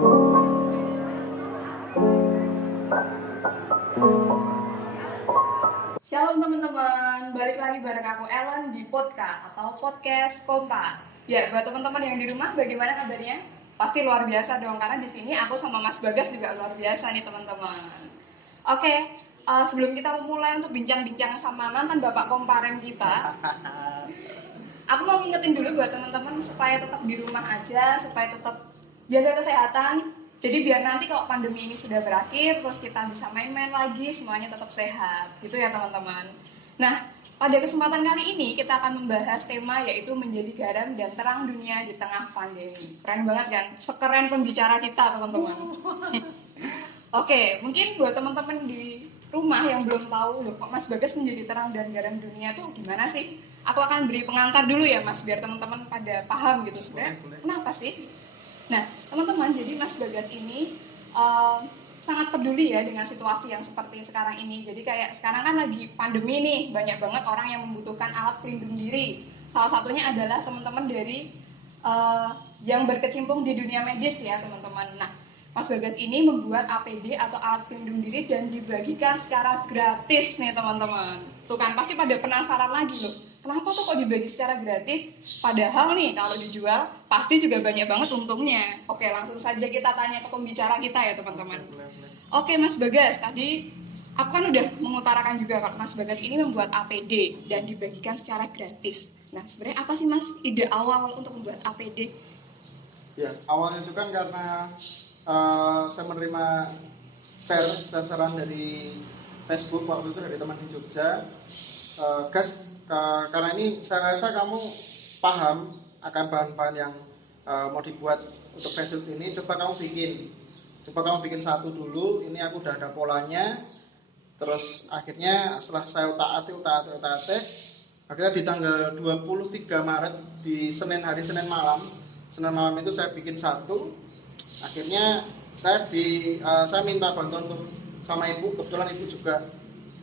Shalom teman-teman, balik lagi bareng aku Ellen di podcast atau podcast Kompa. Ya, buat teman-teman yang di rumah, bagaimana kabarnya? Pasti luar biasa dong, karena di sini aku sama Mas Bagas juga luar biasa nih teman-teman. Oke, sebelum kita memulai untuk bincang-bincang sama mantan bapak komparem kita, aku mau ngingetin dulu buat teman-teman supaya tetap di rumah aja, supaya tetap jaga kesehatan. Jadi biar nanti kalau pandemi ini sudah berakhir, terus kita bisa main-main lagi, semuanya tetap sehat, gitu ya teman-teman. Nah, pada kesempatan kali ini kita akan membahas tema yaitu menjadi garam dan terang dunia di tengah pandemi. Keren banget kan? Sekeren pembicara kita teman-teman. Oke, mungkin buat teman-teman di rumah yang belum tahu, loh kok Mas Bagas menjadi terang dan garam dunia tuh gimana sih? Aku akan beri pengantar dulu ya Mas, biar teman-teman pada paham gitu sebenarnya. Kenapa sih? Nah, teman-teman, jadi Mas Bagas ini sangat peduli ya dengan situasi yang seperti sekarang ini. Jadi kayak sekarang kan lagi pandemi nih, banyak banget orang yang membutuhkan alat pelindung diri. Salah satunya adalah teman-teman dari yang berkecimpung di dunia medis ya teman-teman. Nah, Mas Bagas ini membuat APD atau alat pelindung diri dan dibagikan secara gratis nih teman-teman. Tuh kan, pasti pada penasaran lagi loh. Kenapa tuh kok dibagi secara gratis? Padahal nih kalau dijual pasti juga banyak banget untungnya. Oke, langsung saja kita tanya ke pembicara kita ya teman-teman. Oke Mas Bagas, tadi aku kan udah mengutarakan juga kalau Mas Bagas ini membuat APD dan dibagikan secara gratis. Nah sebenarnya apa sih Mas ide awal untuk membuat APD? Ya, awalnya itu kan karena saya menerima saran dari Facebook waktu itu dari teman di Jogja. Gas, karena ini saya rasa kamu paham akan bahan-bahan yang mau dibuat untuk face shield ini, coba kamu bikin satu dulu. Ini aku udah ada polanya. Terus akhirnya setelah saya utak-atik akhirnya di tanggal 23 Maret di hari Senin malam itu saya bikin satu. Akhirnya saya minta bantuan sama ibu. Kebetulan ibu juga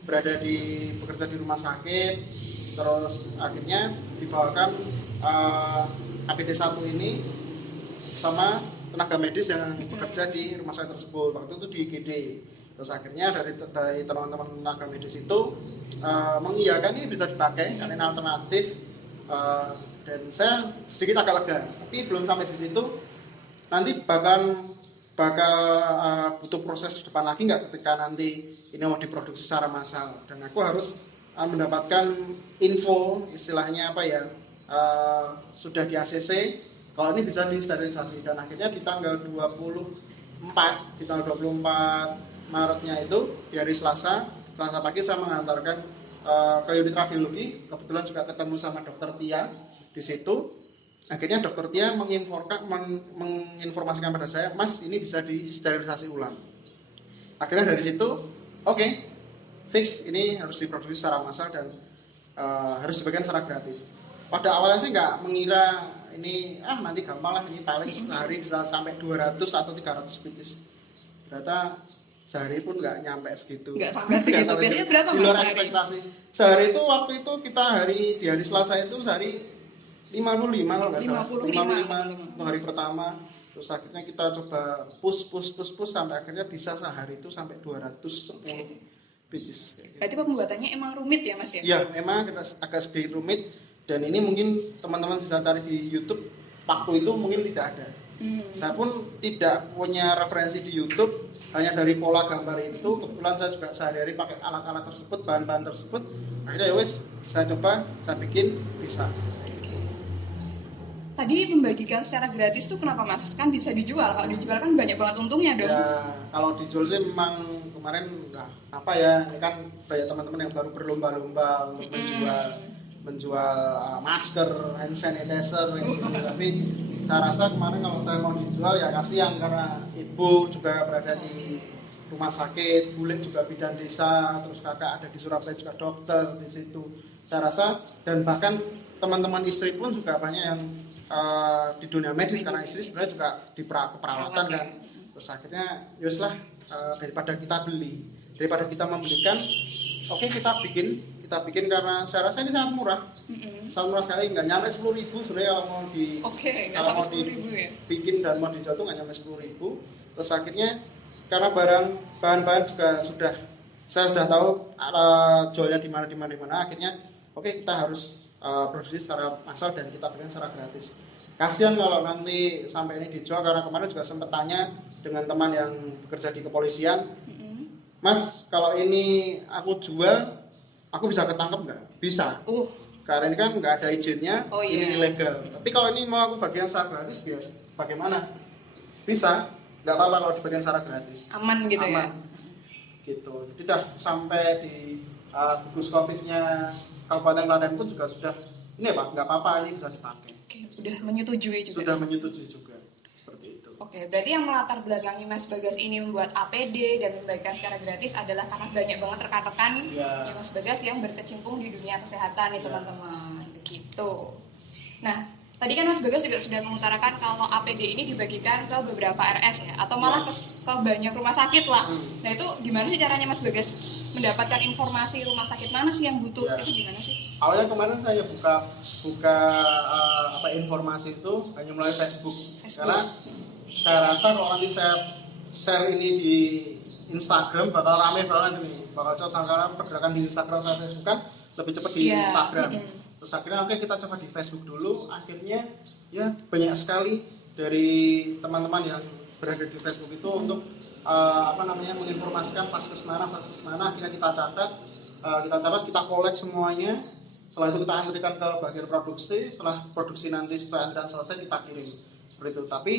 bekerja di rumah sakit. Terus akhirnya dibawakan APD 1 ini sama tenaga medis yang bekerja di rumah sakit tersebut. Waktu itu di IGD. Terus akhirnya dari teman-teman tenaga medis itu mengiyakan ini bisa dipakai karena ini alternatif, dan saya sedikit agak lega. Tapi belum sampai di situ, nanti bakal butuh proses depan lagi nggak ketika nanti ini mau diproduksi secara massal, dan aku harus mendapatkan info istilahnya apa ya, sudah di ACC kalau ini bisa disterilisasi. Dan akhirnya di tanggal 24 Maretnya itu di hari Selasa pagi saya mengantarkan ke unit radiologi. Kebetulan juga ketemu sama dokter Tia di situ. Akhirnya dokter Tia menginformasikan pada saya, Mas ini bisa disterilisasi ulang. Akhirnya dari situ oke, fix ini harus diproduksi secara massal dan harus dibagikan secara gratis. Pada awalnya sih nggak mengira ini nanti gampang lah, ini paling sehari bisa sampai 200 atau 300 pieces. Ternyata sehari pun nggak nyampe segitu. Nggak sampai segitu. Biasanya berapa Mas? Di luar ekspektasi. Sehari itu waktu itu kita di hari Selasa itu sehari 55 kalau nggak salah. 55 untuk hari pertama. Terus akhirnya kita coba push sampai akhirnya bisa sehari itu sampai 210 pieces. Berarti pembuatannya emang rumit ya Mas ya? Iya, memang kita agak sedikit rumit, dan ini mungkin teman-teman bisa cari di YouTube. Waktu itu mungkin tidak ada. Saya pun tidak punya referensi di YouTube, hanya dari pola gambar itu. Kebetulan saya juga sehari-hari pakai alat-alat tersebut, bahan-bahan tersebut. Akhirnya saya coba, saya bikin bisa. Tadi membagikan secara gratis tuh kenapa Mas? Kan bisa dijual, kalau dijual kan banyak banget untungnya dong. Ya, kalau dijual sih memang kemarin ini kan banyak teman-teman yang baru berlomba-lomba untuk menjual masker, hand sanitizer gitu. Tapi saya rasa kemarin kalau saya mau dijual ya kasihan, karena ibu juga berada di rumah sakit, bule juga bidan desa, terus kakak ada di Surabaya juga dokter di situ. Saya rasa, dan bahkan teman-teman istri pun juga banyak yang di dunia medis, karena istri sebenarnya juga di keperawatan kan. Terus akhirnya yuslah, daripada kita membelikan, oke kita kita bikin karena saya rasa ini sangat murah. Sangat murah sekali, nggak nyampe 10.000 sebenarnya kalau mau nggak sampai 10.000 ya. Bikin dan mau dijual tuh nggak nyampe 10.000. Terus akhirnya karena bahan-bahan juga saya sudah tahu jualnya di mana, akhirnya oke, kita harus produksi secara massal dan kita berikan secara gratis. Kasihan kalau nanti sampai ini dijual, karena kemarin juga sempat tanya dengan teman yang bekerja di kepolisian, Mas, kalau ini aku jual, aku bisa ketangkep nggak? Bisa. Karena ini kan nggak ada izinnya, ini ilegal. Tapi kalau ini mau aku bagian secara gratis, bagaimana? Bisa, nggak apa-apa kalau dibagian secara gratis. Aman gitu ya? Gitu. Jadi udah sampai di gugus COVID-nya Kabupaten Klaten pun juga sudah, ini ya Pak, nggak apa-apa, ini bisa dipakai. Oke, udah menyetujui juga. Sudah menyetujui juga. Oke, berarti yang melatar belakangi Mas Bagas ini membuat APD dan membagikan secara gratis adalah karena banyak banget rekan-rekan yang Mas Bagas yang berkecimpung di dunia kesehatan nih teman-teman. Begitu. Nah, tadi kan Mas Bagas juga sudah mengutarakan kalau APD ini dibagikan ke beberapa RS ya, atau malah ke banyak rumah sakit lah. Nah, itu gimana sih caranya Mas Bagas mendapatkan informasi rumah sakit mana sih yang butuh? Itu gimana sih? Awalnya kemarin saya buka informasi itu hanya melalui Facebook. Karena saya rasa kalau nanti saya share ini di Instagram bakal rame banget nih, bakal cepat, karena pergerakan di Instagram saya Facebook kan lebih cepat di Instagram. Terus akhirnya kita coba di Facebook dulu, akhirnya ya banyak sekali dari teman-teman yang berada di Facebook itu untuk menginformasikan vaskes mana, akhirnya kita catat, kita collect semuanya. Setelah itu kita antrikan ke bagian produksi, setelah produksi nanti setelah antrian selesai kita kirim seperti itu. Tapi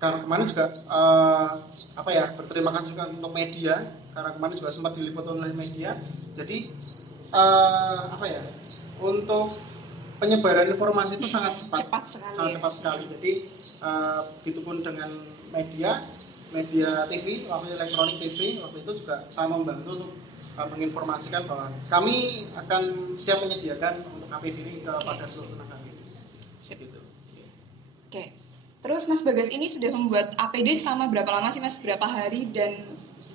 karena kemarin juga berterima kasih juga untuk media, karena kemarin juga sempat diliput oleh media. Jadi untuk penyebaran informasi itu sangat cepat sekali. Jadi begitupun dengan media TV, elektronik TV waktu itu juga saya membantu untuk menginformasikan bahwa kami akan siap menyediakan untuk APD ini kepada seluruh tenaga medis. Gitu. Oke. Terus Mas Bagas ini sudah membuat APD selama berapa lama sih Mas? Berapa hari? Dan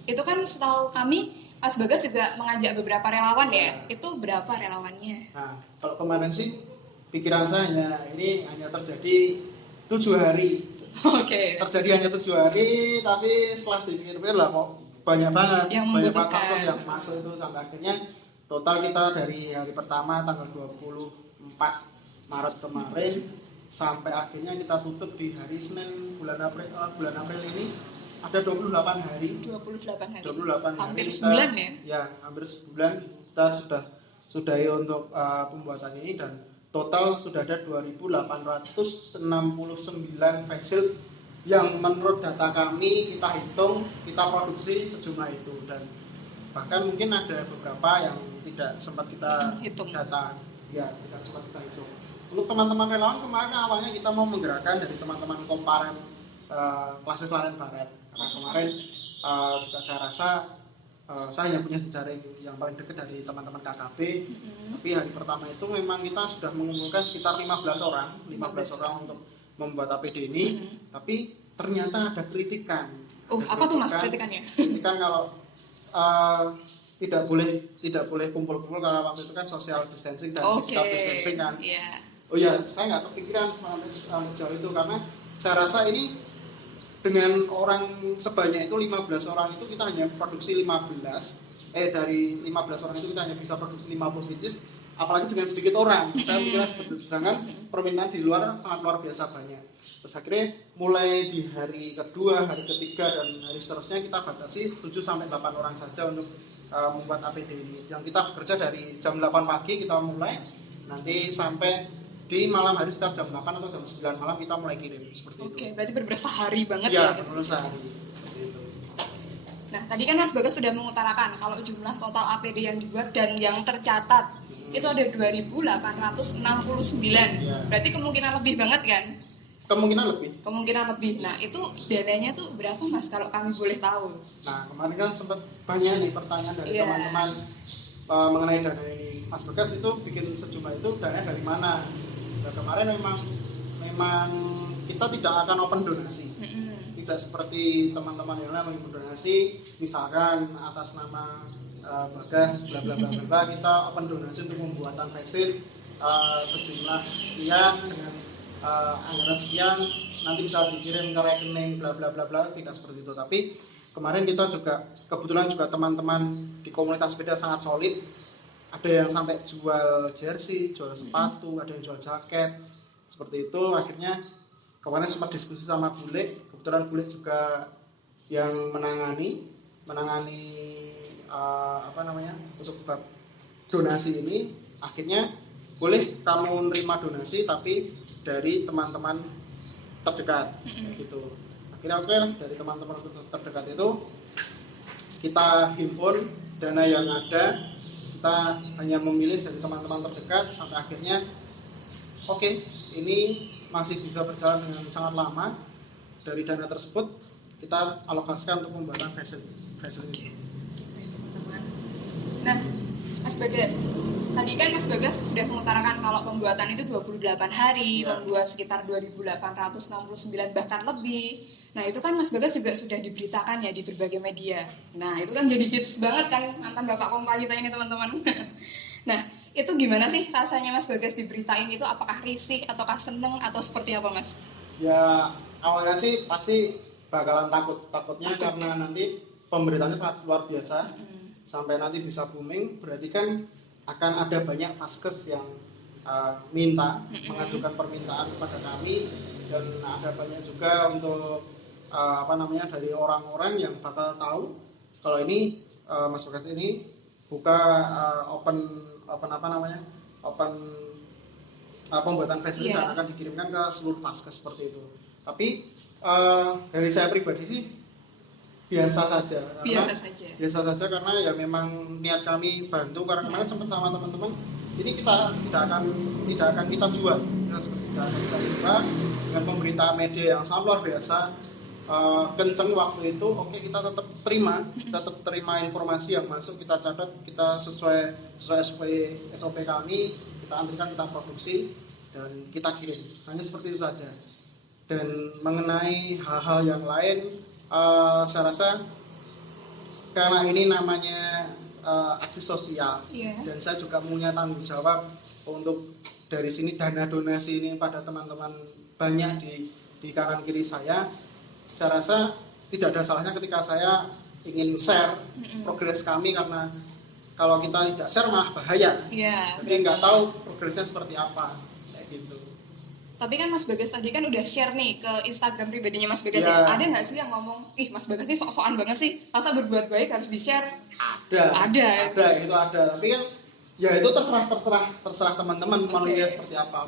itu kan setahu kami Mas Bagas juga mengajak beberapa relawan ya. Itu berapa relawannya? Nah, kalau kemarin sih pikiran saya hanya terjadi 7 hari. Oke. Terjadi hanya 7 hari, tapi setelah dipikir-pikir lah kok banyak banget vaskes yang masuk itu, sampai akhirnya total kita dari hari pertama tanggal 24 Maret kemarin sampai akhirnya kita tutup di hari Senin bulan April ini ada 28 hari. Hampir sebulan ya? Ya, hampir sebulan kita sudahi untuk pembuatan ini, dan total sudah ada 2.869 face shield yang menurut data kami kita hitung, kita produksi sejumlah itu, dan bahkan mungkin ada beberapa yang tidak sempat kita hitung. Tidak sempat kita hitung. Untuk teman-teman relawan kemarin awalnya kita mau menggerakkan dari teman-teman Komparen Klasis Klaten Barat, karena kemarin juga saya rasa saya hanya punya jejaring yang paling dekat dari teman-teman KKP. Tapi hari pertama itu memang kita sudah mengumpulkan sekitar 15 orang untuk membuat APD ini. Tapi ternyata ada kritikan. Apa tuh Mas kritikannya? Kritikan kalau tidak boleh kumpul-kumpul, karena waktu itu kan social distancing dan physical distancing kan. Oh ya, saya nggak kepikiran sejauh itu, karena saya rasa ini dengan orang sebanyak itu 15 orang itu kita hanya produksi 15 dari 15 orang itu kita hanya bisa produksi 50 biji, apalagi dengan sedikit orang. Saya pikirnya seperti itu, sedangkan permintaan di luar sangat luar biasa banyak. Terus akhirnya mulai di hari kedua, hari ketiga, dan hari seterusnya kita batasi 7-8 orang saja untuk membuat APD ini. Yang kita bekerja dari jam 8 pagi kita mulai, nanti sampai di malam hari sekitar jam 8 atau jam 9 malam kita mulai kirim seperti itu. Oke, berarti bersehari banget ya? Iya, bersehari. Seperti itu. Nah, tadi kan Mas Bagas sudah mengutarakan kalau jumlah total APD yang dibuat dan yang tercatat itu ada 2.869. Berarti kemungkinan lebih banget kan? Kemungkinan lebih. Nah, itu dananya tuh berapa Mas kalau kami boleh tahu? Nah, kemarin kan sempat banyak nih pertanyaan dari teman-teman mengenai dana ini. Mas Bagas itu bikin sejumlah itu dana dari mana? Dan kemarin memang kita tidak akan open donasi. Tidak seperti teman-teman yang lain mengirim donasi, misalkan atas nama Bagas bla bla bla bla bla, kita open donasi untuk pembuatan face sejumlah sekian dengan anggaran sekian, nanti bisa dikirim ke rekening bla bla bla bla, tidak seperti itu. Tapi kemarin kita juga kebetulan juga teman-teman di komunitas sepeda sangat solid, ada yang sampai jual jersey, jual sepatu, ada yang jual jaket seperti itu. Akhirnya kemarin sempat diskusi sama Bule, kebetulan Bule juga yang menangani untuk bab donasi ini. Akhirnya boleh kamu nerima donasi tapi dari teman-teman terdekat gitu. Akhirnya oke, dari teman-teman terdekat itu kita himpun dana yang ada, kita hanya memilih dari teman-teman terdekat sampai akhirnya oke, ini masih bisa berjalan dengan sangat lama. Dari dana tersebut kita alokasikan untuk pembuatan fashion gitu ya teman-teman. Nah, Mas Bagas, tadi kan Mas Bagas sudah mengutarakan kalau pembuatan itu 28 hari, membuat sekitar 2.869 bahkan lebih. Nah, itu kan Mas Bagas juga sudah diberitakan ya di berbagai media. Nah, itu kan jadi hits banget kan mantan Bapak Kompa kita ini teman-teman. Nah, itu gimana sih rasanya Mas Bagas diberitain itu? Apakah risih ataukah seneng atau seperti apa, Mas? Ya, awalnya sih pasti bakalan takutnya karena nanti pemberitaannya sangat luar biasa. Sampai nanti bisa booming, berarti kan akan ada banyak vaskes yang mengajukan permintaan kepada kami, dan ada banyak juga untuk dari orang-orang yang bakal tahu kalau ini Mas Bagas ini buka pembuatan face dan akan dikirimkan ke seluruh vaskes seperti itu. Tapi dari saya pribadi sih biasa saja karena ya memang niat kami bantu. Karena kemarin sempat sama teman-teman, ini kita tidak akan kita jual, seperti tidak akan kita jual dengan pemberitaan media yang sangat luar biasa kenceng waktu itu. Oke, kita tetap terima informasi yang masuk, kita catat, kita sesuai SOP kami, kita antrikan, kita produksi dan kita kirim, hanya seperti itu saja. Dan mengenai hal-hal yang lain, saya rasa karena ini namanya aksi sosial, dan saya juga punya tanggung jawab untuk dari sini dana donasi ini pada teman-teman banyak di kanan kiri saya rasa tidak ada salahnya ketika saya ingin share progres kami, karena kalau kita tidak share malah bahaya. Jadi nggak tahu progresnya seperti apa kayak gitu. Tapi kan Mas Bagas tadi kan udah share nih ke Instagram pribadinya Mas Bagas ya. Ada nggak sih yang ngomong, ih Mas Bagas nih sok-sokan banget sih, masa berbuat baik harus di-share? Ada. Tapi kan ya itu terserah teman-teman mau lihat seperti apa.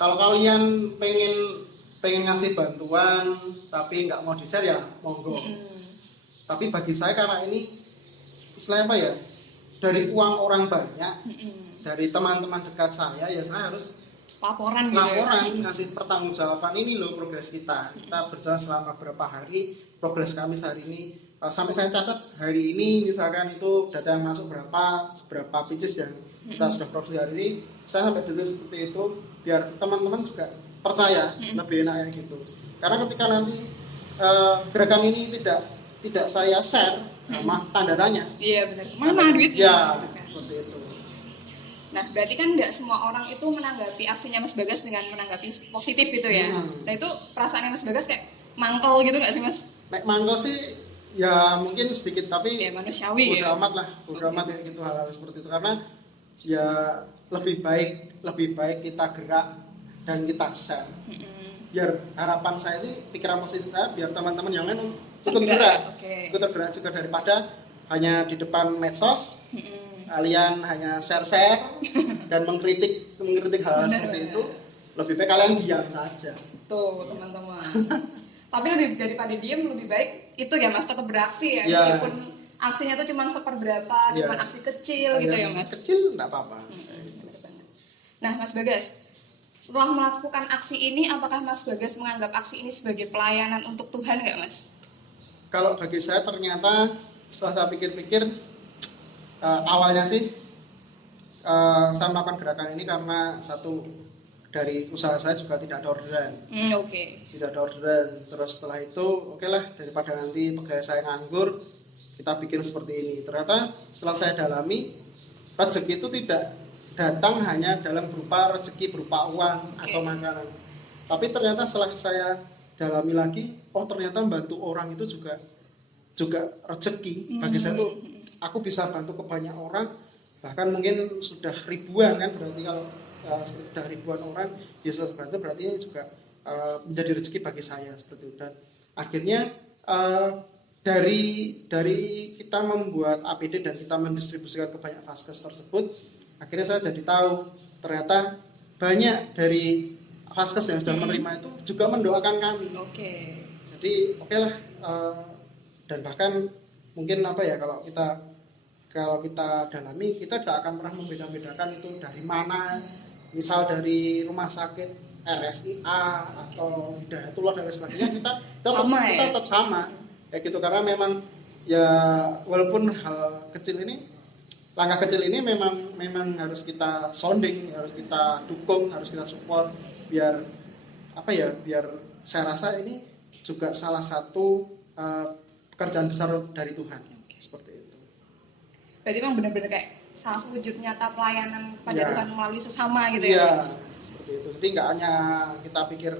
Kalau kalian pengen ngasih bantuan tapi nggak mau di-share ya monggo. Tapi bagi saya karena ini istilahnya apa ya, dari uang orang banyak, dari teman-teman dekat saya, ya saya harus laporan ngasih pertanggungjawaban, ini loh progres kita berjalan selama berapa hari, progres kami sehari ini, sampai saya catat hari ini misalkan itu data yang masuk seberapa pieces yang kita sudah produksi hari ini, saya sampai detail seperti itu biar teman-teman juga percaya, lebih enak kayak gitu. Karena ketika nanti gerakan ini tidak saya share, tanda tanya. Iya benar. Mana duitnya? Ya, seperti itu. Nah, berarti kan nggak semua orang itu menanggapi aksinya Mas Bagas dengan menanggapi positif itu ya. Nah, itu perasaannya Mas Bagas kayak mangkal gitu nggak sih, Mas? Mangkal sih ya mungkin sedikit, tapi ya manusiawi udah amat lah, amat ya gitu, hal-hal seperti itu. Karena ya lebih baik kita gerak dan kita share. Biar harapan saya sih, pikiran positif saya, biar teman-teman yang lain ikut tergerak juga, daripada hanya di depan medsos. Kalian hanya share dan mengkritik hal-hal seperti itu, lebih baik kalian diam saja. Tuh teman-teman. Tapi daripada diam, lebih baik itu ya Mas, tetap beraksi ya. Meskipun aksinya tuh cuma seperberapa, cuma aksi kecil gitu ya Mas. Kecil nggak apa-apa. Nah Mas Bagas, setelah melakukan aksi ini, apakah Mas Bagas menganggap aksi ini sebagai pelayanan untuk Tuhan nggak Mas? Kalau bagi saya ternyata setelah saya pikir-pikir, awalnya sih saya melakukan gerakan ini karena satu, dari usaha saya juga tidak ada orderan. Tidak ada orderan. Terus setelah itu oke lah, daripada nanti pegawai saya nganggur, kita bikin seperti ini. Ternyata setelah saya dalami, rezeki itu tidak datang hanya dalam berupa rezeki berupa uang atau makanan. Tapi ternyata setelah saya dalami lagi, oh ternyata membantu orang itu juga rezeki. Bagi saya tuh aku bisa bantu ke banyak orang, bahkan mungkin sudah ribuan kan, berarti kalau sudah ribuan orang bisa bantu, berarti ini juga menjadi rezeki bagi saya seperti itu. Dan akhirnya dari kita membuat APD dan kita mendistribusikan ke banyak vaskes tersebut, akhirnya saya jadi tahu ternyata banyak dari vaskes yang sudah menerima itu juga mendoakan kami. Jadi oke lah, dan bahkan mungkin apa ya, kalau kita dalami, kita tidak akan pernah membeda-bedakan itu dari mana. Misal dari rumah sakit RSIA atau Hidayatullah dan lain sebagainya, kita tetap sama kayak gitu, karena memang ya walaupun hal kecil ini, langkah kecil ini memang harus kita sounding, harus kita dukung, harus kita support, biar saya rasa ini juga salah satu pekerjaan besar dari Tuhan. Seperti itu. Berarti memang benar-benar kayak salah satu wujud nyata pelayanan pada Tuhan melalui sesama gitu ya, Mas? Seperti itu. Jadi nggak hanya kita pikir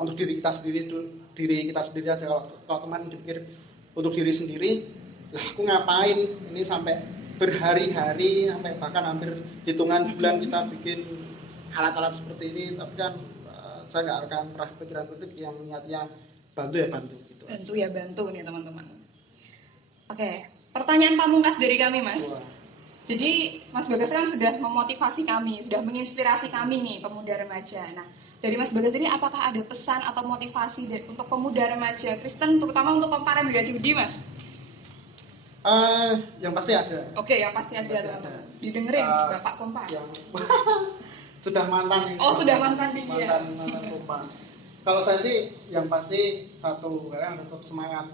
untuk diri kita sendiri aja. Kalau teman dipikir untuk diri sendiri, lah aku ngapain ini sampai berhari-hari, sampai bahkan hampir hitungan bulan kita bikin alat-alat seperti ini. Tapi kan saya nggak akan pernah pikiran seperti itu. Yang niatnya bantu ya bantu gitu. Bantu ya bantu nih teman-teman. Oke, pertanyaan pamungkas dari kami, Mas. Jadi Mas Bagas kan sudah memotivasi kami, sudah menginspirasi kami nih pemuda remaja. Nah, dari Mas Bagas sendiri apakah ada pesan atau motivasi untuk pemuda remaja Kristen, terutama untuk Komparem Gergaji Budi, Mas? Yang pasti ada. Oke, yang pasti ada teman-teman. Didengerin Bapak Kompa. Sudah mantan. Oh, sudah mantan nih ya. Mantan Kompa. Kalau saya sih yang pasti satu, tetap semangat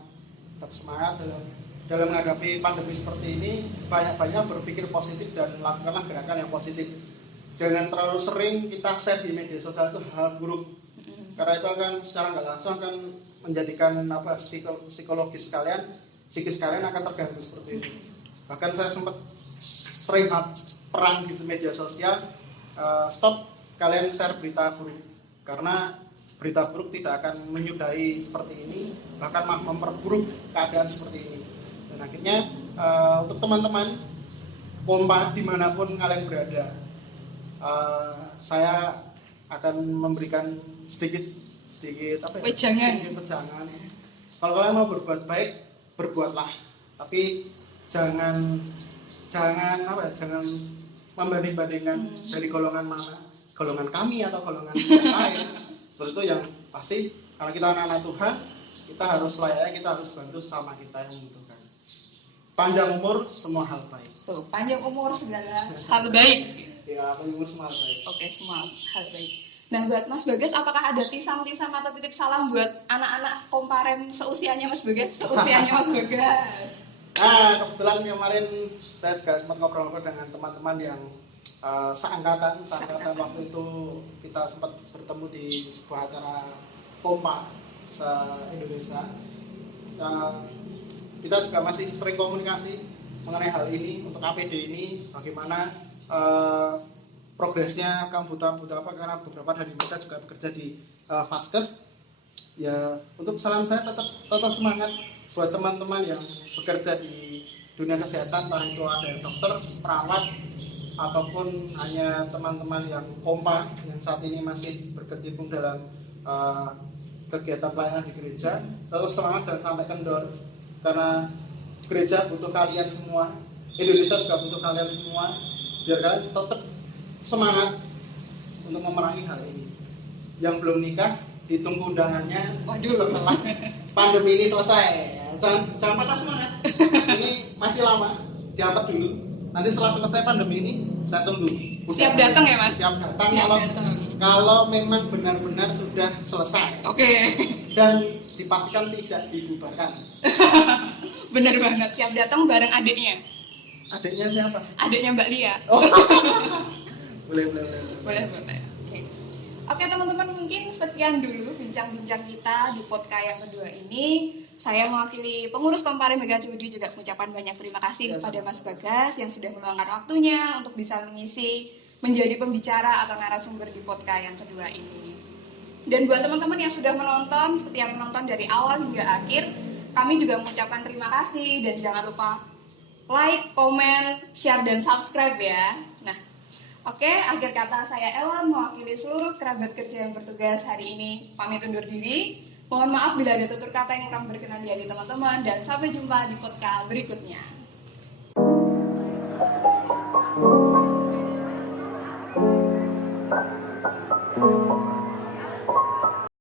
dalam menghadapi pandemi seperti ini. Banyak-banyak berpikir positif dan lakukanlah gerakan yang positif. Jangan terlalu sering kita share di media sosial itu hal buruk, karena itu akan secara nggak langsung akan menjadikan psikologis kalian akan terganggu seperti itu. Bahkan saya sempat sering perang di media sosial, stop kalian share berita buruk, karena berita buruk tidak akan menyudahi seperti ini, bahkan memperburuk keadaan seperti ini. Dan akhirnya untuk teman-teman Kompa dimanapun kalian berada, saya akan memberikan sedikit wejangan. Kalau kalian mau berbuat baik, berbuatlah, tapi jangan membanding-bandingkan dari golongan mana, golongan kami atau golongan yang lain. Terus itu yang pasti, kalau kita anak-anak Tuhan, kita harus layaknya, kita harus bantu sama kita yang membutuhkan. Panjang umur, semua hal baik. Tuh, panjang umur segala hal baik. Ya, panjang umur semua hal baik. Oke, semua hal baik. Nah, buat Mas Bagas, apakah ada tisam-tisam atau titip salam buat anak-anak Komparem seusianya Mas Bagas? Seusianya Mas Bagas. Nah, kebetulan kemarin saya juga sempat ngobrol-ngobrol dengan teman-teman yang seangkatan waktu itu kita sempat bertemu di sebuah acara Kompa se-Indonesia. Kita juga masih sering komunikasi mengenai hal ini, untuk APD ini bagaimana progresnya, kamu butuh apa, karena beberapa dari mereka juga bekerja di vaskes. Ya, untuk salam saya tetap semangat buat teman-teman yang bekerja di dunia kesehatan, entah itu ada yang dokter, perawat, ataupun hanya teman-teman yang Kompa yang saat ini masih berkecimpung dalam kegiatan pelayanan di gereja. Terus semangat, jangan sampai kendor, karena gereja butuh kalian semua, Indonesia juga butuh kalian semua, biar kalian tetap semangat untuk memerangi hal ini. Yang belum nikah, ditunggu undangannya setelah pandemi ini selesai. Jangan patah semangat, ini masih lama, diangkat dulu. Nanti setelah selesai pandemi ini, saya tunggu. Siap datang ya, Mas? Siap datang. Kalau memang benar-benar sudah selesai. Oke. Dan dipastikan tidak dibubarkan. Bener banget, siap datang bareng adiknya. Adiknya siapa? Adiknya Mbak Lia. Oh. boleh. Boleh. Oke. Oke teman-teman, mungkin sekian dulu bincang-bincang kita di podcast yang kedua ini. Saya mewakili pengurus Kompa Mega Cudi juga mengucapkan banyak terima kasih kepada Mas Bagas yang sudah meluangkan waktunya untuk bisa mengisi menjadi pembicara atau narasumber di podcast yang kedua ini. Dan buat teman-teman yang sudah menonton, setiap menonton dari awal hingga akhir, kami juga mengucapkan terima kasih dan jangan lupa like, komen, share, dan subscribe ya. Nah, oke, akhir kata saya Ellen mewakili seluruh kerabat kerja yang bertugas hari ini pamit undur diri. Mohon maaf bila ada tutur kata yang kurang berkenan di hati teman-teman dan sampai jumpa di podcast berikutnya.